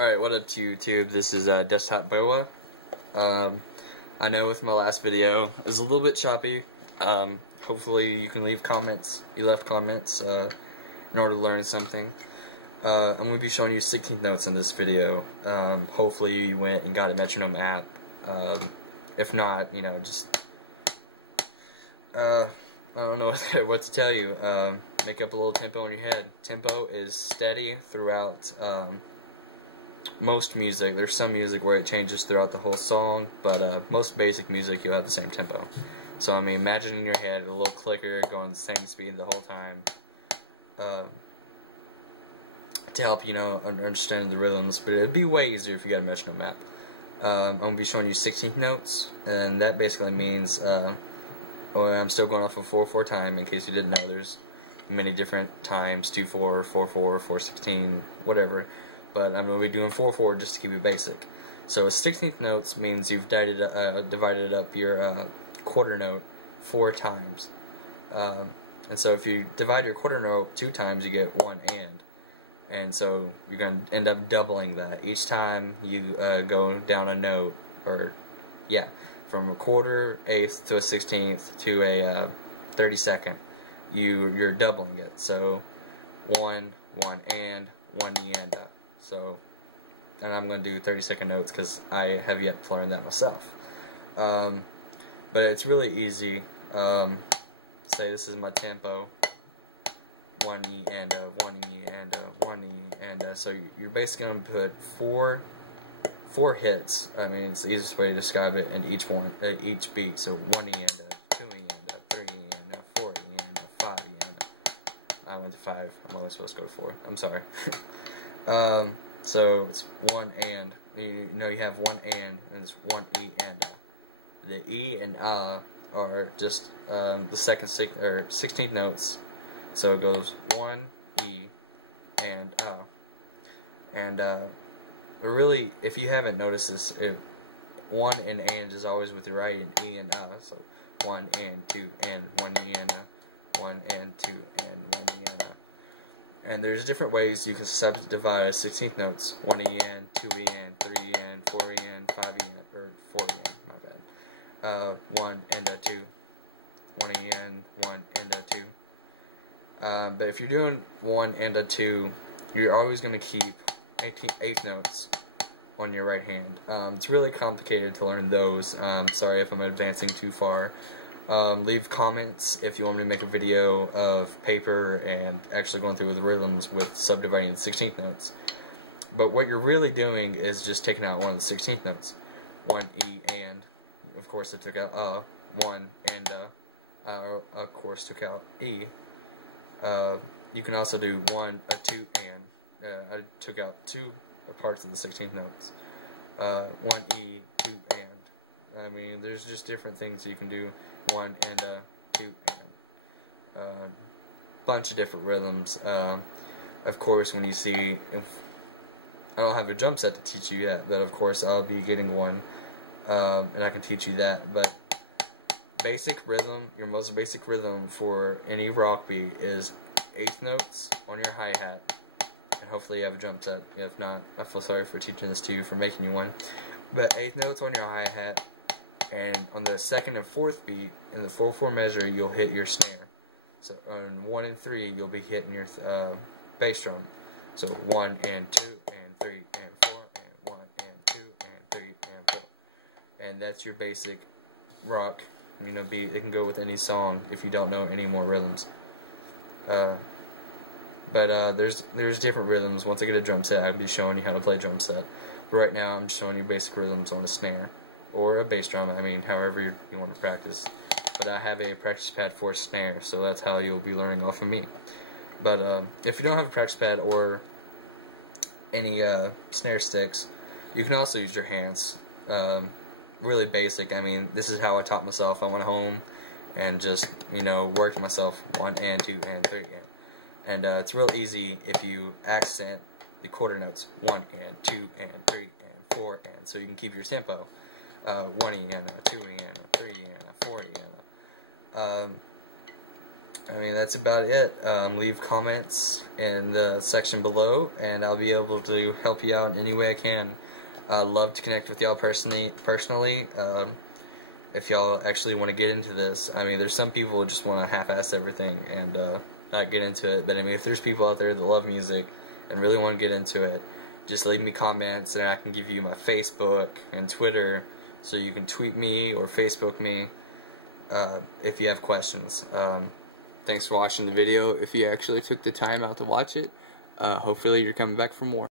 Alright, what up to YouTube? This is Desktop Boa. I know with my last video, it was a little bit choppy. Hopefully you can leave comments. You left comments in order to learn something. I'm going to be showing you 16th notes in this video. Hopefully you went and got a metronome app. If not, you know, just I don't know what to tell you. Make up a little tempo in your head. Tempo is steady throughout most music. There's some music where it changes throughout the whole song, but most basic music you'll have the same tempo. So I mean, imagine in your head a little clicker going the same speed the whole time to help you know understand the rhythms. But it'd be way easier if you got a metronome app. I'm gonna be showing you 16th notes, and that basically means I'm still going off of 4/4 time. In case you didn't know, there's many different times: 2/4, 4/4, 4/16, whatever. But I'm going to be doing 4/4 just to keep it basic. So 16th notes means you've divided up your quarter note 4 times. And so if you divide your quarter note 2 times, you get 1 and. And so you're going to end up doubling that. Each time you go down a note, or yeah, from a quarter, eighth to a 16th to a 32nd, you're doubling it. So 1 and 1 and. So, and I'm going to do 30-second notes because I have yet to learn that myself. But it's really easy. Say this is my tempo. 1 E and a, 1 E and a, 1 E and a. So you're basically going to put four hits. I mean, it's the easiest way to describe it in each each beat. So 1 E and a, 2 E and a, 3 E and a, 4 E and a, 5 E and a. I went to 5. I'm only supposed to go to 4. I'm sorry. So it's 1 and. You know you have 1 and it's 1 E and a. The E and are just the second 16th notes. So it goes 1 E and and really, if you haven't noticed this, 1 and is always with the right, and E and so 1 and 2 and 1 E and 1 and 2 and 1 E and And there's different ways you can subdivide 16th notes: 1 E and, 2 E and, 3 E and, 4 E and, 5 E and, or 4 E and, my bad. 1 and a 2, 1 E and, 1 and a 2. But if you're doing 1 and a 2, you're always going to keep 8th notes on your right hand. It's really complicated to learn those. Sorry if I'm advancing too far. Leave comments if you want me to make a video of paper and actually going through with rhythms with subdividing the 16th notes. But what you're really doing is just taking out one of the 16th notes. 1 E and, of course it took out 1 and of course took out E. You can also do 1, a 2 and. I took out 2 parts of the 16th notes. 1 E, 2 and. I mean, there's just different things you can do. 1 and 2 and. Bunch of different rhythms. Of course, when you see, I don't have a drum set to teach you yet, but of course I'll be getting one, and I can teach you that. But basic rhythm, your most basic rhythm for any rock beat is 8th notes on your hi-hat. And hopefully you have a drum set. If not, I feel sorry for teaching this to you, for making you one. But 8th notes on your hi-hat, and on the 2nd and 4th beat, in the 4/4 measure, you'll hit your snare. So on 1 and 3, you'll be hitting your bass drum. So 1 and 2 and 3 and 4 and 1 and 2 and 3 and 4. And that's your basic rock, you know, beat. It can go with any song if you don't know any more rhythms. But there's different rhythms. Once I get a drum set, I'll be showing you how to play drum set. But right now, I'm just showing you basic rhythms on a snare or a bass drum. I mean, however you want to practice. But I have a practice pad for snare, so that's how you'll be learning off of me. But if you don't have a practice pad or any snare sticks, you can also use your hands. Really basic. I mean, this is how I taught myself. I went home and just, you know, worked myself 1 and 2 and 3 and it's real easy if you accent the quarter notes 1 and 2 and 3 and 4 and, so you can keep your tempo. 1 E and 2 E and 3 E and 4 E and I mean, that's about it. Leave comments in the section below, and I'll be able to help you out in any way I can. I'd love to connect with y'all personally. If y'all actually want to get into this. I mean, there's some people who just want to half-ass everything and not get into it. But I mean, if there's people out there that love music and really want to get into it, just leave me comments, and I can give you my Facebook and Twitter, so you can tweet me or Facebook me if you have questions. Thanks for watching the video. If you actually took the time out to watch it, hopefully you're coming back for more.